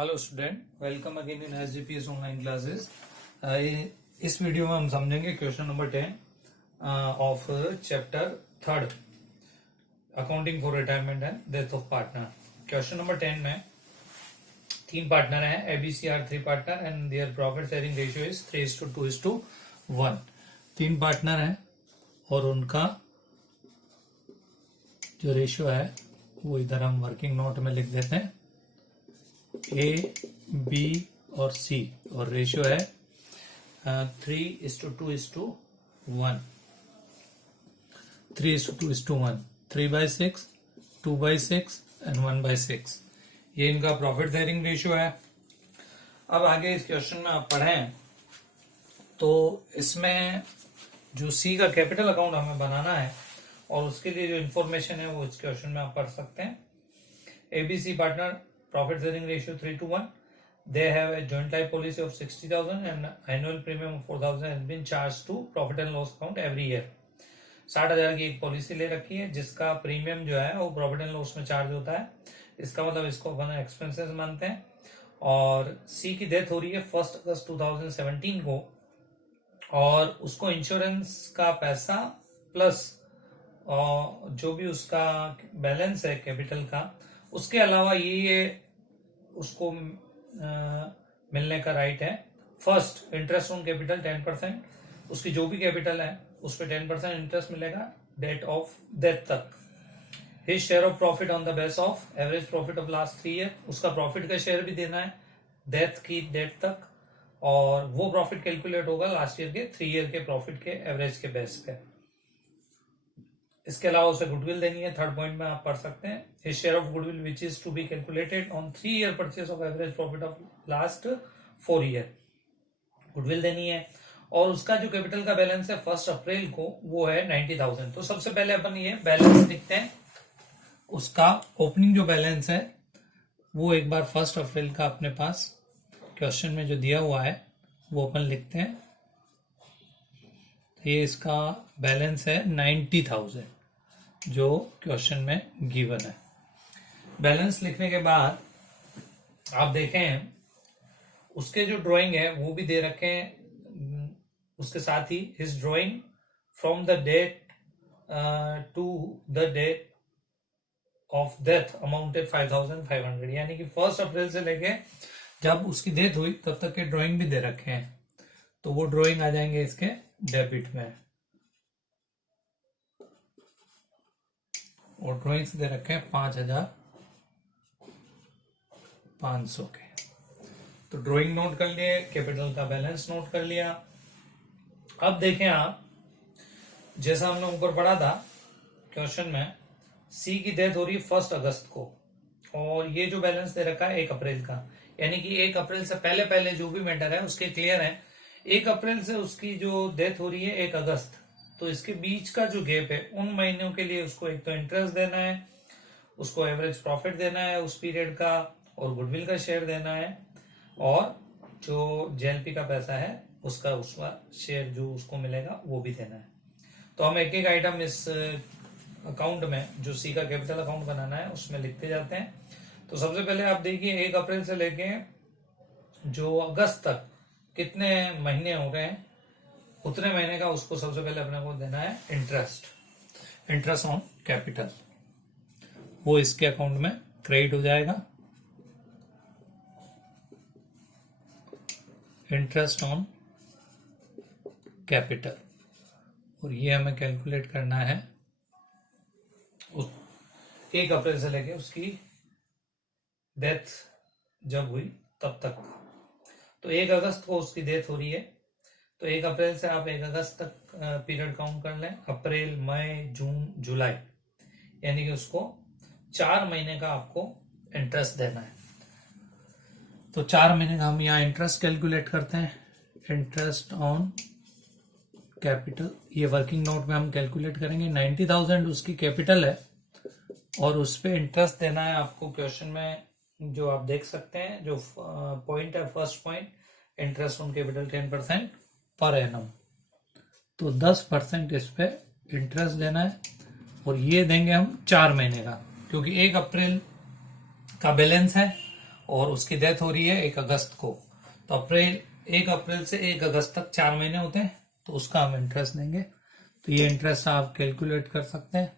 Hello student, welcome again in SGPS online classes. इस video में हम समझेंगे question number 10 of chapter 3 accounting for retirement and death of partner. Question number 10 में तीन partner हैं, ABC are three partner and their profit sharing ratio is 3:2:1। तीन partner हैं और उनका जो रेशियो है वो इधर हम वर्किंग नोट में लिख देते हैं, ए बी और सी, और रेशियो है 3:2:1, 3:2:1, 3/6, 2/6 एंड 1/6। ये इनका प्रॉफिट शेयरिंग रेशियो है। अब आगे इस क्वेश्चन में आप पढ़ें तो इसमें जो सी का कैपिटल अकाउंट हमें बनाना है और उसके लिए जो इन्फॉर्मेशन है वो इस क्वेश्चन में आप पढ़ सकते हैं। ABC partner profit sharing ratio 3:1. They have a joint life policy of 60,000 and annual premium of 4,000 has been charged to profit and loss account every year. 60,000 की एक पॉलिसी ले रखी है जिसका प्रीमियम जो है वो प्रॉफिट एंड लॉस में चार्ज होता है। इसका मतलब इसको अपन एक्सपेंसेस मानते हैं। और सी की डेथ हो रही है 1 अगस्त 2017 को और उसको इंश्योरेंस का पैसा प्लस जो भी उसका बैलेंस है कैपिटल का, उसके अलावा ये उसको मिलने का राइट है। फर्स्ट, इंटरेस्ट ऑन कैपिटल 10%, उसकी जो भी कैपिटल है उस पर 10% इंटरेस्ट मिलेगा डेट ऑफ डेथ तक। His share of profit on the base of average profit of last 3 year, उसका प्रॉफिट का शेयर भी देना है डेथ की डेट तक, और वो प्रॉफिट कैलकुलेट होगा लास्ट ईयर के 3 ईयर के प्रॉफिट के एवरेज के बेस पे। इसके अलावा उसे गुडविल देनी है। थर्ड पॉइंट में आप पढ़ सकते हैं, his share of goodwill which is to be calculated on 3 year purchase of average profit of last 4 year, goodwill देनी है। और उसका जो कैपिटल का बैलेंस है 1 अप्रैल को वो है 90,000। तो सबसे पहले अपन ये बैलेंस लिखते हैं। उसका ओपनिंग जो बैलेंस है वो एक बार 1 अप्रैल का अपने पास क्वेश्चन में जो दिया हुआ है वो अपन लिखते हैं। ये इसका बैलेंस है 90,000 जो क्वेश्चन में गिवन है। बैलेंस लिखने के बाद आप देखें उसके जो ड्राइंग है वो भी दे रखे हैं, उसके साथ ही his drawing from the date to the date of death amounted 5,500, यानी कि 1 अप्रैल से लेके जब उसकी डेथ हुई तब तक के ड्राइंग भी दे रखे हैं। तो वो ड्राइंग आ जाएंगे इसके डेबिट में, और ड्राइंग्स दे रखे हैं 5,500 के। तो ड्राइंग नोट कर लिए, कैपिटल का बैलेंस नोट कर लिया। अब देखें आप, जैसा हमने ऊपर पढ़ा था क्वेश्चन में, सी की डेथ हो रही है 1 अगस्त को और ये जो बैलेंस दे रखा है 1 अप्रैल का, यानी कि 1 अप्रैल से पहले पहले जो भी मैटर है उसके क्लियर है। 1 अप्रैल से उसकी जो डेथ हो रही है 1 अगस्त, तो इसके बीच का जो गैप है उन महीनों के लिए उसको एक तो इंटरेस्ट देना है, उसको एवरेज प्रॉफिट देना है उस पीरियड का, और गुडविल का शेयर देना है, और जो जेएलपी का पैसा है उसका शेयर जो उसको मिलेगा वो भी देना है। तो हम एक एक आइटम इस अकाउंट में जो सी का कैपिटल अकाउंट बनाना है उसमें लिखते जाते हैं। तो सबसे पहले आप देखिए 1 अप्रैल से लेके जो अगस्त तक कितने महीने हो गए हैं, उतने महीने का उसको सबसे पहले अपने को देना है इंटरेस्ट ऑन कैपिटल। वो इसके अकाउंट में क्रेडिट हो जाएगा, इंटरेस्ट ऑन कैपिटल, और ये हमें कैलकुलेट करना है 1 अप्रैल से लेके उसकी डेथ जब हुई तब तक। तो 1 अगस्त को उसकी डेथ हो रही है, तो 1 अप्रैल से आप 1 अगस्त तक पीरियड काउंट कर लें। अप्रैल, मई, जून, जुलाई, यानी कि उसको 4 महीने का आपको इंटरेस्ट देना है। तो 4 महीने का हम यहाँ इंटरेस्ट कैलकुलेट करते हैं। इंटरेस्ट ऑन कैपिटल, ये वर्किंग नोट में हम कैलकुलेट करेंगे। 90,000 उसकी कैपिटल है और उस पर इंटरेस्ट देना है आपको। क्वेश्चन में जो आप देख सकते हैं जो पॉइंट है, first point, interest on capital 10% per annum, तो 10% इस पे इंटरेस्ट देना है, और ये देंगे हम 4 महीने का, क्योंकि 1 अप्रैल का बैलेंस है और उसकी डेथ हो रही है 1 अगस्त को, तो 1 अप्रैल से 1 अगस्त तक 4 महीने होते हैं, तो उसका हम इंटरेस्ट देंगे। तो ये इंटरेस्ट आप कैलकुलेट कर सकते हैं।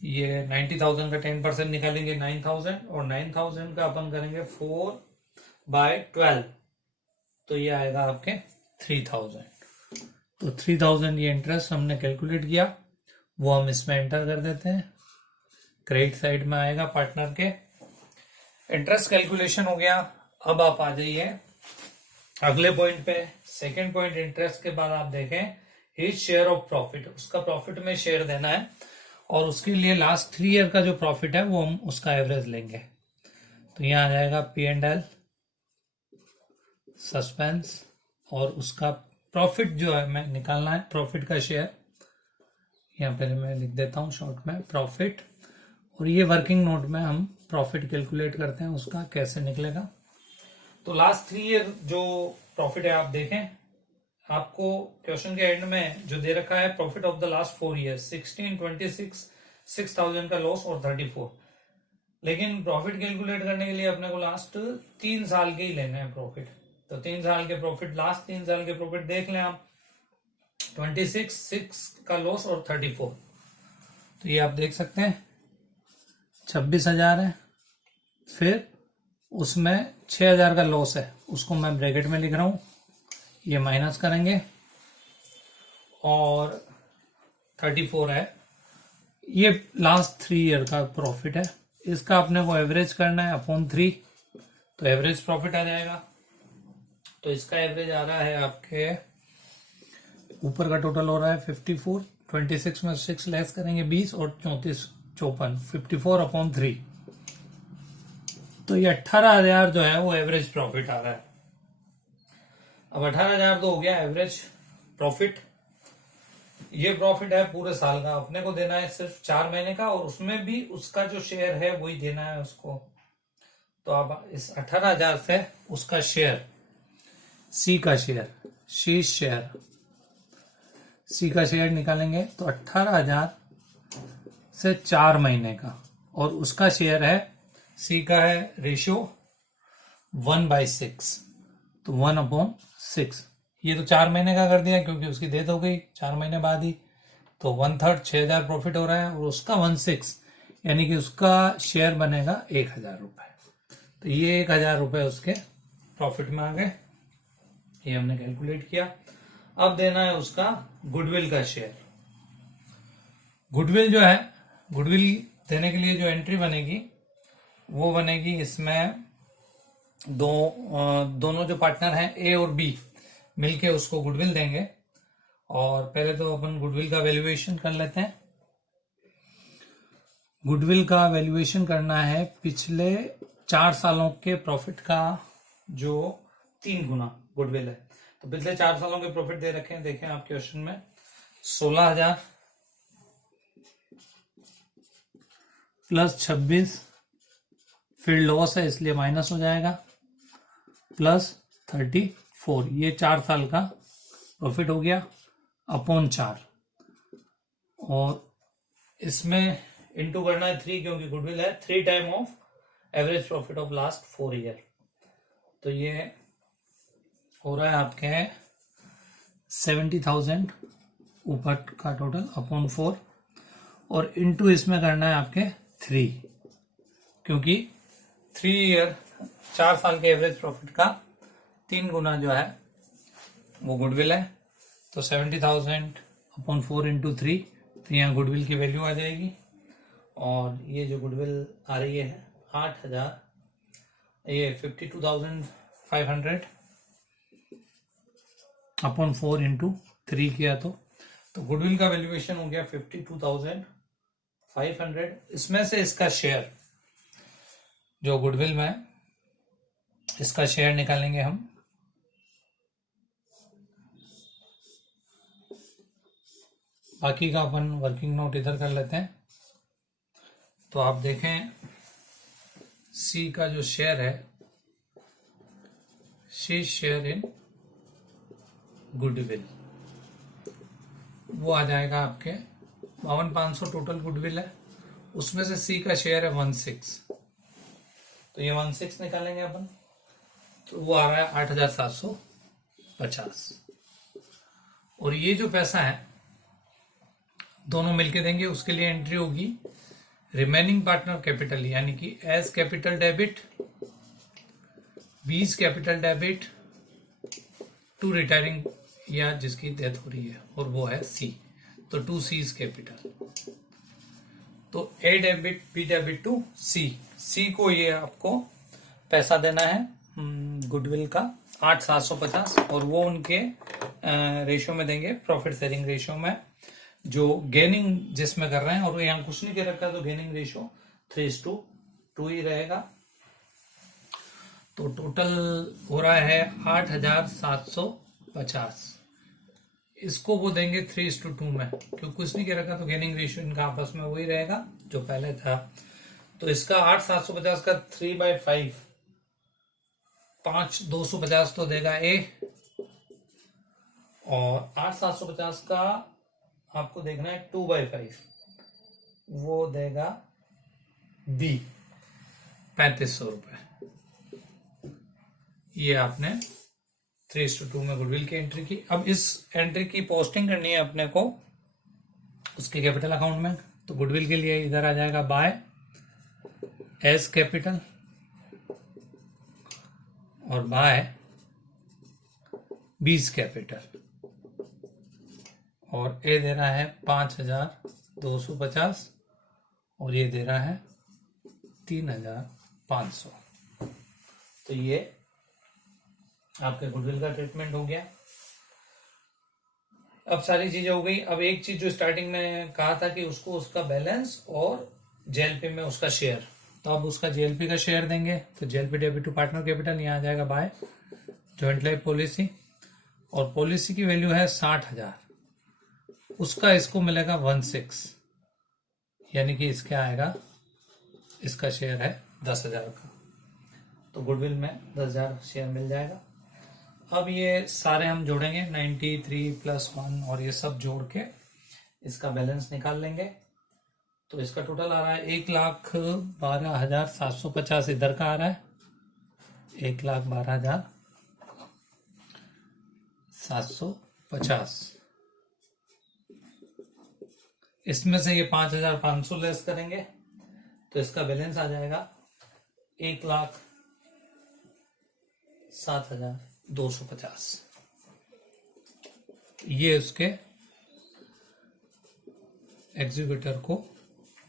ये 90,000 का 10% निकालेंगे 9,000, और 9,000 का अपन करेंगे 4/12, तो ये आएगा आपके 3,000। तो 3,000 ये इंटरेस्ट हमने कैलकुलेट किया, वो हम इसमें एंटर कर देते हैं, क्रेडिट साइड में आएगा पार्टनर के। इंटरेस्ट कैलकुलेशन हो गया। अब आप आ जाइए अगले पॉइंट पे। सेकंड पॉइंट, इंटरेस्ट के बाद आप देखें हिज शेयर ऑफ प्रॉफिट, उसका प्रॉफिट में शेयर देना है, और उसके लिए लास्ट 3 ईयर का जो प्रॉफिट है वो हम उसका एवरेज लेंगे। तो यहाँ आ जाएगा P&L, सस्पेंस, और उसका प्रॉफिट जो है मैं निकालना है, प्रॉफिट का शेयर यहाँ पहले मैं लिख देता हूँ शॉर्ट में प्रॉफिट, और ये वर्किंग नोट में हम प्रॉफिट कैलकुलेट करते हैं उसका कैसे निकलेगा। तो लास्ट 3 ईयर जो प्रॉफिट है आप देखें, आपको क्वेश्चन के एंड में जो दे रखा है profit of the last 4 year 16, 26, 6,000 का लॉस और 34, लेकिन प्रॉफिट कैलकुलेट करने के लिए अपने को लास्ट 3 साल के ही लेना है प्रॉफिट। तो 3 साल के प्रॉफिट, लास्ट 3 साल के प्रॉफिट देख लें आप, 26, 6 का लॉस और 34, तो ये आप देख सकते हैं 26,000 है, फिर उसमें 6,000 का लॉस है, उसको मैं ब्रैकेट में लिख रहा हूं, ये माइनस करेंगे, और 34 है, ये लास्ट 3 ईयर का प्रॉफिट है। इसका अपने को एवरेज करना है अपॉन 3, तो एवरेज प्रॉफिट आ जाएगा। तो इसका एवरेज आ रहा है आपके, ऊपर का टोटल हो रहा है 54, 26 में 6 लेस करेंगे 20, और 34, 54, 54 अपॉन 3, तो ये 18,000 जो है वो एवरेज प्रॉफिट आ रहा है। अब 18,000 तो हो गया एवरेज प्रॉफिट। ये प्रॉफिट है पूरे साल का, अपने को देना है सिर्फ 4 महीने का, और उसमें भी उसका जो शेयर है वही देना है उसको। तो अब इस 18,000 से उसका शेयर, सी का शेयर, सी का शेयर निकालेंगे, तो 18,000 से 4 महीने का, और उसका शेयर है, सी का है रेशियो 1/6, तो 1/6, ये तो 4 महीने का कर दिया क्योंकि उसकी डेथ हो गई 4 महीने बाद ही, तो 1/3 6,000 प्रॉफिट हो रहा है, और उसका 1/6 यानी कि उसका शेयर बनेगा 1,000 रुपए। तो ये 1,000 रुपए उसके प्रॉफिट में आ गए, ये हमने कैलकुलेट किया। अब देना है उसका गुडविल का शेयर। गुडविल जो है, गुडविल देने के लिए जो एंट्री बनेगी वो बनेगी, इसमें दोनों जो पार्टनर हैं ए और बी मिलके उसको गुडविल देंगे। और पहले तो अपन गुडविल का वैल्यूएशन कर लेते हैं। गुडविल का वैल्यूएशन करना है पिछले 4 सालों के प्रॉफिट का जो 3 गुना गुडविल है। तो पिछले 4 सालों के प्रॉफिट दे रखे हैं, देखें आप क्वेश्चन में 16,000 प्लस 26, फिर लॉस है इसलिए माइनस हो जाएगा, प्लस 34, ये 4 साल का प्रॉफिट हो गया अपॉन 4, और इसमें इनटू करना है 3 क्योंकि गुडविल है, 3 time of average profit of last 4 year. तो ये हो रहा है आपके 70,000 ऊपर का टोटल अपॉन 4, और इनटू इसमें करना है आपके 3, क्योंकि 3 ईयर 4 साल के एवरेज प्रॉफिट का 3 गुना जो है वो गुडविल है। तो 70,000 अपॉन 4 इंटू 3, तो यहाँ गुडविल की वैल्यू आ जाएगी, और ये जो गुडविल आ रही है 8,000, ये 52,500 अपॉन 4 इंटू 3 किया, तो गुडविल का वैल्यूएशन हो गया 52,500। इसमें से इसका शेयर जो गुडविल में, इसका शेयर निकालेंगे हम। बाकी का अपन वर्किंग नोट इधर कर लेते हैं। तो आप देखें सी का जो शेयर है, सी शेयर इन गुडविल, वो आ जाएगा आपके 52,500 टोटल गुडविल है, उसमें से सी का शेयर है 1/6, तो ये 16 निकालेंगे अपन, तो वो आ रहा है 8,750। और ये जो पैसा है दोनों मिलके देंगे, उसके लिए एंट्री होगी रिमेनिंग पार्टनर कैपिटल, यानी कि as capital debit, B's capital debit to retiring या जिसकी डेथ हो रही है, और वो है सी, तो 2 C's कैपिटल। तो ए डेबिट बी डेबिट टू सी, सी को ये आपको पैसा देना है गुडविल का 8,750, और वो उनके रेशियो में देंगे, प्रॉफिट शेयरिंग रेशियो में, जो गेनिंग जिसमें कर रहे हैं। और यहाँ कुछ नहीं दे रखा, तो गेनिंग रेशियो 3:2 ही रहेगा। तो टोटल हो रहा है 8,750। इसको वो देंगे 3:2 में, क्योंकि कुछ नहीं कह रखा, तो गेनिंग रेशियो इनका आपस में वही रहेगा जो पहले था। तो इसका 8,750 का 3/5, 5,250 तो देगा ए, और 8,750 का आपको देखना है 2/5, वो देगा बी, 3,500 रुपए। ये आपने 3:2 में गुडविल की एंट्री की। अब इस एंट्री की पोस्टिंग करनी है अपने को उसके कैपिटल अकाउंट में। तो गुडविल के लिए इधर आ जाएगा बाय एज कैपिटल, और बाय बीज कैपिटल, और ए दे रहा है 5,250, और ये दे रहा है 3,500। तो ये आपके गुडविल का ट्रीटमेंट हो गया। अब सारी चीजें हो गई। अब एक चीज जो स्टार्टिंग में कहा था कि उसको उसका बैलेंस और जेएलपी में उसका शेयर, तो अब उसका जेएलपी का शेयर देंगे। तो JLP debit to partner capital, यहाँ आ जाएगा बाय जॉइंट लाइफ पॉलिसी, और पॉलिसी की वैल्यू है 60,000, उसका इसको मिलेगा 16, यानी कि इसके आएगा, इसका शेयर है 10,000 का, तो गुडविल में 10,000 शेयर मिल जाएगा। अब ये सारे हम जोड़ेंगे 93 + 1 और ये सब जोड़ के इसका बैलेंस निकाल लेंगे। तो इसका टोटल आ रहा है 1,12,750 इधर का आ रहा है, 1,12,750। इसमें से ये 5,500 लेस करेंगे, तो इसका बैलेंस आ जाएगा 1,07,250। ये उसके एग्जीक्यूटर को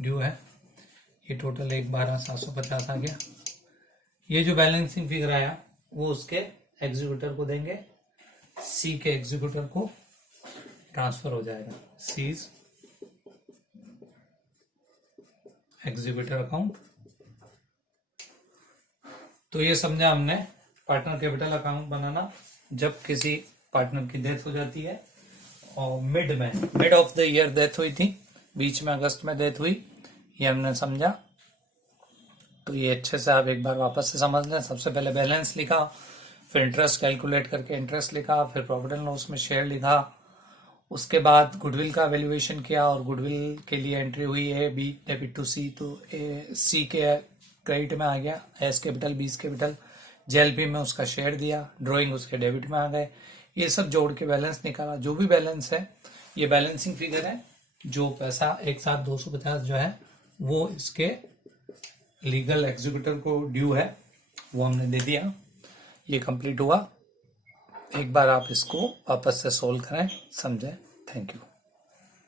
ड्यू है। ये टोटल 1,12,750 आ गया। ये जो बैलेंसिंग फिगर आया वो उसके एग्जीक्यूटर को देंगे, सी के एग्जीक्यूटर को ट्रांसफर हो जाएगा, सीज एग्जीक्यूटर अकाउंट। तो ये समझा हमने पार्टनर कैपिटल अकाउंट बनाना जब किसी पार्टनर की डेथ हो जाती है, और mid of the year death हुई थी, बीच में अगस्त में डेथ हुई, ये हमने समझा। तो ये अच्छे से आप एक बार वापस से समझ लें। सबसे पहले बैलेंस लिखा, फिर इंटरेस्ट कैलकुलेट करके इंटरेस्ट लिखा, फिर प्रॉफिट एंड लॉस में शेयर लिखा, उसके बाद गुडविल का वैल्यूएशन किया, और गुडविल के लिए एंट्री हुई है बी डेबिट टू सी, तो सी के क्रेडिट में आ गया, एस कैपिटल बीस कैपिटल, जेएलपी में उसका शेयर दिया, ड्राइंग उसके डेबिट में आ गए। ये सब जोड़ के बैलेंस निकाला। जो भी बैलेंस है ये बैलेंसिंग फिगर है, जो पैसा 1,7,250 जो है वो इसके लीगल एग्जीक्यूटर को ड्यू है, वो हमने दे दिया। ये कंप्लीट हुआ। एक बार आप इसको वापस से सोल्व करें, समझें। Thank you.